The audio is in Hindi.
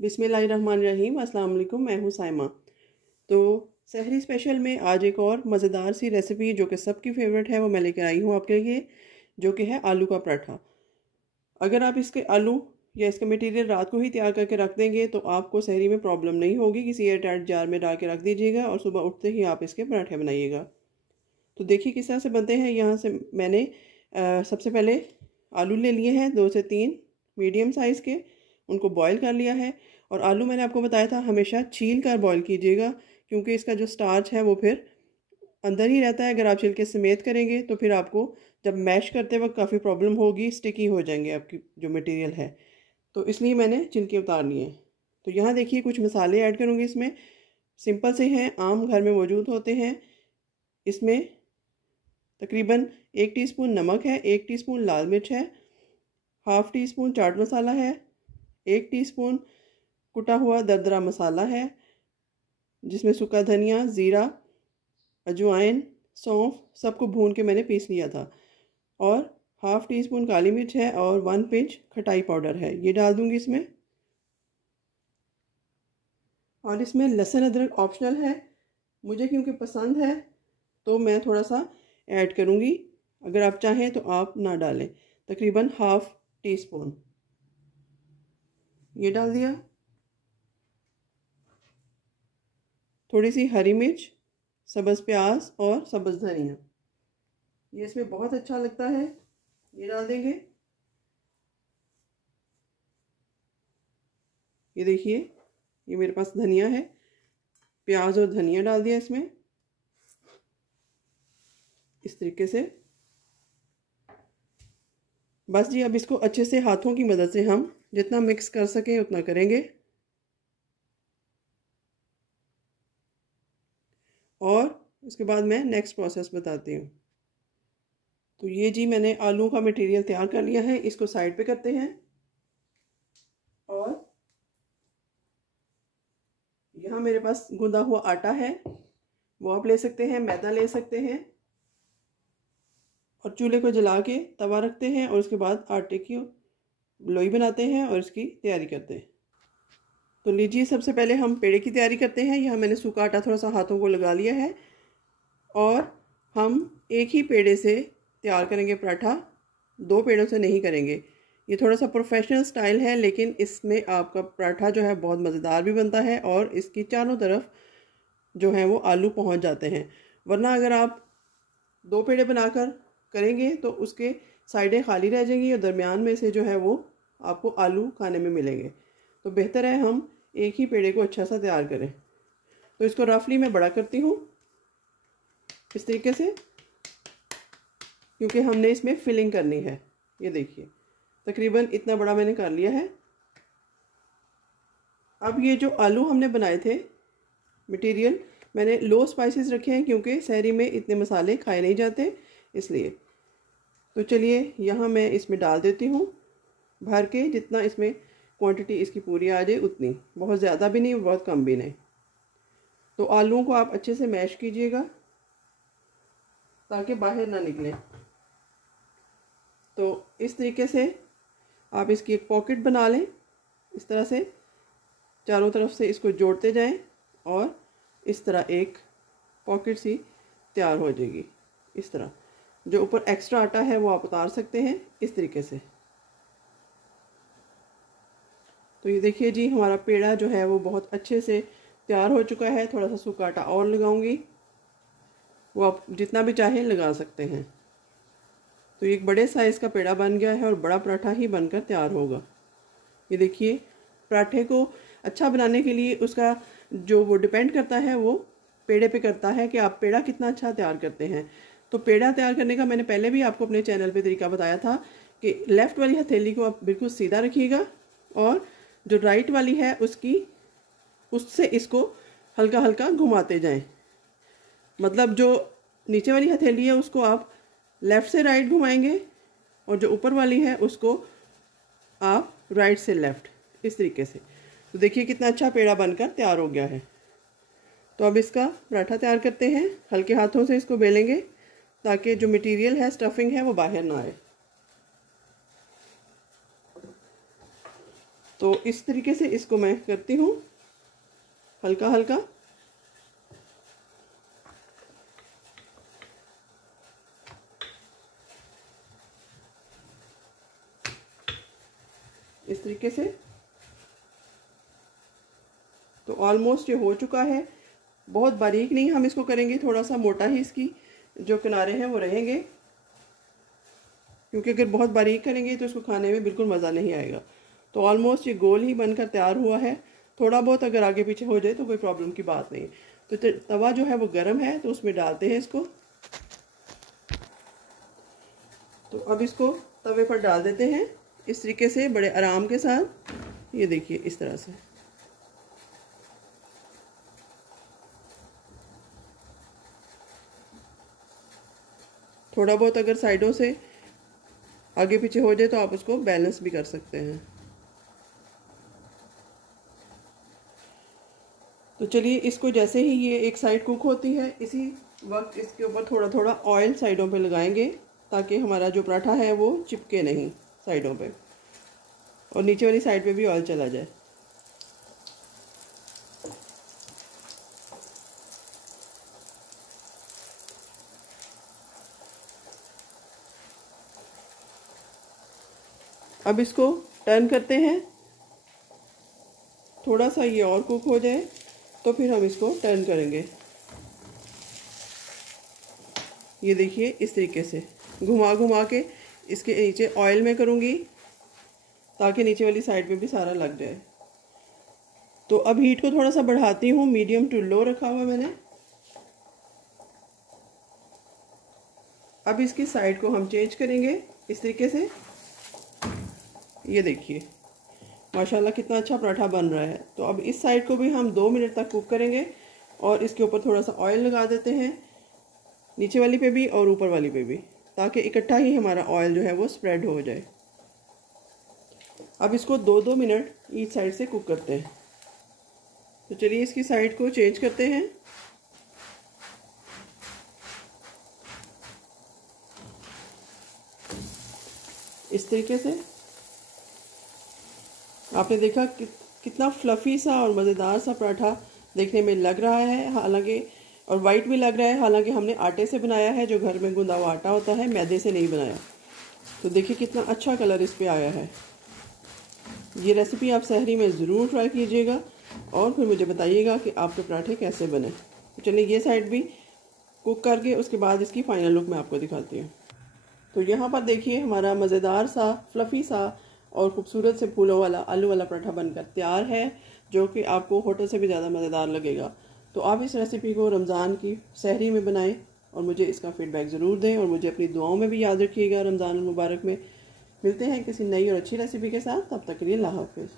बिस्मिल्लाहिर्रहमानिर्रहीम। अस्सलाम वालेकुम। मैं हूँ साइमा। तो सहरी स्पेशल में आज एक और मज़ेदार सी रेसिपी जो कि सबकी फेवरेट है वो मैं लेकर आई हूँ आपके लिए, जो कि है आलू का पराठा। अगर आप इसके आलू या इसका मटेरियल रात को ही तैयार करके रख देंगे तो आपको सहरी में प्रॉब्लम नहीं होगी। किसी एयर टाइट जार में डाल के रख दीजिएगा और सुबह उठते ही आप इसके पराठे बनाइएगा। तो देखिए किस तरह से बनते हैं। यहाँ से मैंने सबसे पहले आलू ले लिए हैं 2 से 3 मीडियम साइज़ के, उनको बॉईल कर लिया है। और आलू मैंने आपको बताया था हमेशा छील कर बॉईल कीजिएगा, क्योंकि इसका जो स्टार्च है वो फिर अंदर ही रहता है। अगर आप छिलके समेत करेंगे तो फिर आपको जब मैश करते वक्त काफ़ी प्रॉब्लम होगी, स्टिकी हो जाएंगे आपकी जो मटेरियल है। तो इसलिए मैंने छिलके उतार लिए। तो यहाँ देखिए कुछ मसाले ऐड करूँगी इसमें, सिंपल से हैं, आम घर में मौजूद होते हैं। इसमें तकरीबन 1 टीस्पून नमक है, 1 टीस्पून लाल मिर्च है, half tea spoon chaat masala है, 1 टीस्पून कुटा हुआ दरदरा मसाला है जिसमें सूखा धनिया, ज़ीरा, अजवाइन, सौंफ सबको भून के मैंने पीस लिया था, और हाफ़ टी स्पून काली मिर्च है और 1 पिंच खटाई पाउडर है, ये डाल दूंगी इसमें। और इसमें लहसुन अदरक ऑप्शनल है, मुझे क्योंकि पसंद है तो मैं थोड़ा सा ऐड करूँगी। अगर आप चाहें तो आप ना डालें। तकरीबन हाफ़ टी स्पून ये डाल दिया। थोड़ी सी हरी मिर्च, सब्ज़ प्याज और सब्ज़ धनिया, ये इसमें बहुत अच्छा लगता है, ये डाल देंगे। ये देखिए ये मेरे पास धनिया है, प्याज और धनिया डाल दिया इसमें इस तरीके से। बस जी, अब इसको अच्छे से हाथों की मदद से हम जितना मिक्स कर सकें उतना करेंगे। और उसके बाद मैं नेक्स्ट प्रोसेस बताती हूँ। तो ये जी मैंने आलू का मटेरियल तैयार कर लिया है, इसको साइड पे करते हैं। और यहाँ मेरे पास गूंदा हुआ आटा है, वो आप ले सकते हैं, मैदा ले सकते हैं। और चूल्हे को जला के तवा रखते हैं और उसके बाद आटे की लोई बनाते हैं और इसकी तैयारी करते हैं। तो लीजिए सबसे पहले हम पेड़े की तैयारी करते हैं। यहाँ मैंने सूखा आटा थोड़ा सा हाथों को लगा लिया है और हम एक ही पेड़े से तैयार करेंगे पराठा, 2 पेड़ों से नहीं करेंगे। ये थोड़ा सा प्रोफेशनल स्टाइल है, लेकिन इसमें आपका पराठा जो है बहुत मज़ेदार भी बनता है और इसकी चारों तरफ जो है वो आलू पहुंच जाते हैं। वरना अगर आप 2 पेड़े बनाकर करेंगे तो उसके साइडें खाली रह जाएंगी और दरमियान में से जो है वो आपको आलू खाने में मिलेंगे। तो बेहतर है हम एक ही पेड़े को अच्छा सा तैयार करें। तो इसको रफली मैं बड़ा करती हूँ इस तरीके से, क्योंकि हमने इसमें फिलिंग करनी है। ये देखिए तकरीबन इतना बड़ा मैंने कर लिया है। अब ये जो आलू हमने बनाए थे मटेरियल, मैंने लो स्पाइसेस रखे हैं क्योंकि सहरी में इतने मसाले खाए नहीं जाते इसलिए। तो चलिए यहाँ मैं इसमें डाल देती हूँ भर के, जितना इसमें क्वांटिटी इसकी पूरी आ जाए उतनी, बहुत ज़्यादा भी नहीं बहुत कम भी नहीं। तो आलूओं को आप अच्छे से मैश कीजिएगा ताकि बाहर ना निकले। तो इस तरीके से आप इसकी एक पॉकेट बना लें, इस तरह से चारों तरफ से इसको जोड़ते जाएं और इस तरह एक पॉकेट सी तैयार हो जाएगी। इस तरह जो ऊपर एक्स्ट्रा आटा है वो आप उतार सकते हैं इस तरीके से। तो ये देखिए जी हमारा पेड़ा जो है वो बहुत अच्छे से तैयार हो चुका है। थोड़ा सा सूखा आटा और लगाऊंगी, वो आप जितना भी चाहें लगा सकते हैं। तो एक बड़े साइज़ का पेड़ा बन गया है और बड़ा पराठा ही बनकर तैयार होगा। ये देखिए पराठे को अच्छा बनाने के लिए उसका जो वो डिपेंड करता है वो पेड़े पे करता है कि आप पेड़ा कितना अच्छा तैयार करते हैं। तो पेड़ा तैयार करने का मैंने पहले भी आपको अपने चैनल पे तरीका बताया था कि लेफ़्ट वाली हथेली को आप बिल्कुल सीधा रखिएगा और जो राइट वाली है उससे इसको हल्का हल्का घुमाते जाएं। मतलब जो नीचे वाली हथेली है उसको आप लेफ़्ट से राइट घुमाएंगे और जो ऊपर वाली है उसको आप राइट से लेफ़्ट, इस तरीके से। तो देखिए कितना अच्छा पेड़ा बनकर तैयार हो गया है। तो अब इसका पराठा तैयार करते हैं। हल्के हाथों से इसको बेलेंगे ताकि जो मटेरियल है, स्टफिंग है, वो बाहर ना आए। तो इस तरीके से इसको मैं करती हूँ हल्का हल्का। इस तरीके से तो ऑलमोस्ट ये हो चुका है। बहुत बारीक नहीं हम इसको करेंगे, थोड़ा सा मोटा ही इसकी जो किनारे हैं वो रहेंगे, क्योंकि अगर बहुत बारीक करेंगे तो इसको खाने में बिल्कुल मज़ा नहीं आएगा। तो ऑलमोस्ट ये गोल ही बनकर तैयार हुआ है। थोड़ा बहुत अगर आगे पीछे हो जाए तो कोई प्रॉब्लम की बात नहीं। तो तवा जो है वो गर्म है, तो उसमें डालते हैं इसको। तो अब इसको तवे पर डाल देते हैं इस तरीके से बड़े आराम के साथ। ये देखिए इस तरह से। थोड़ा बहुत अगर साइडों से आगे पीछे हो जाए तो आप उसको बैलेंस भी कर सकते हैं। तो चलिए इसको जैसे ही ये एक साइड कुक होती है, इसी वक्त इसके ऊपर थोड़ा थोड़ा ऑयल साइडों पे लगाएंगे, ताकि हमारा जो पराठा है वो चिपके नहीं साइडों पे, और नीचे वाली साइड पे भी ऑयल चला जाए। अब इसको टर्न करते हैं, थोड़ा सा ये और कुक हो जाए तो फिर हम इसको टर्न करेंगे। ये देखिए इस तरीके से घुमा घुमा के इसके नीचे ऑयल में करूँगी, ताकि नीचे वाली साइड पे भी सारा लग जाए। तो अब हीट को थोड़ा सा बढ़ाती हूँ, मीडियम टू लो रखा हुआ मैंने। अब इसकी साइड को हम चेंज करेंगे इस तरीके से। ये देखिए माशाल्लाह कितना अच्छा पराठा बन रहा है। तो अब इस साइड को भी हम 2 मिनट तक कुक करेंगे, और इसके ऊपर थोड़ा सा ऑयल लगा देते हैं, नीचे वाली पे भी और ऊपर वाली पे भी, ताकि इकट्ठा ही हमारा ऑयल जो है वो स्प्रेड हो जाए। अब इसको 2-2 मिनट ईच साइड से कुक करते हैं। तो चलिए इसकी साइड को चेंज करते हैं। इस तरीके से आपने देखा कि कितना फ्लफ़ी सा और मज़ेदार सा पराठा देखने में लग रहा है, हालांकि और वाइट भी लग रहा है। हालांकि हमने आटे से बनाया है, जो घर में गूंदा हुआ आटा होता है, मैदे से नहीं बनाया। तो देखिए कितना अच्छा कलर इस पे आया है। ये रेसिपी आप सहरी में ज़रूर ट्राई कीजिएगा, और फिर मुझे बताइएगा कि आपके पराठे कैसे बने। तो चलिए ये साइड भी कुक करके उसके बाद इसकी फ़ाइनल लुक मैं आपको दिखाती हूँ। तो यहाँ पर देखिए हमारा मज़ेदार सा फ्लफ़ी सा और ख़ूबसूरत से फूलों वाला आलू वाला पराठा बनकर तैयार है, जो कि आपको होटल से भी ज़्यादा मज़ेदार लगेगा। तो आप इस रेसिपी को रमज़ान की सहरी में बनाएं और मुझे इसका फ़ीडबैक ज़रूर दें, और मुझे अपनी दुआओं में भी याद रखिएगा रमज़ान मुबारक में। मिलते हैं किसी नई और अच्छी रेसिपी के साथ, तब तक के लिए अल्लाह हाफ़िज़।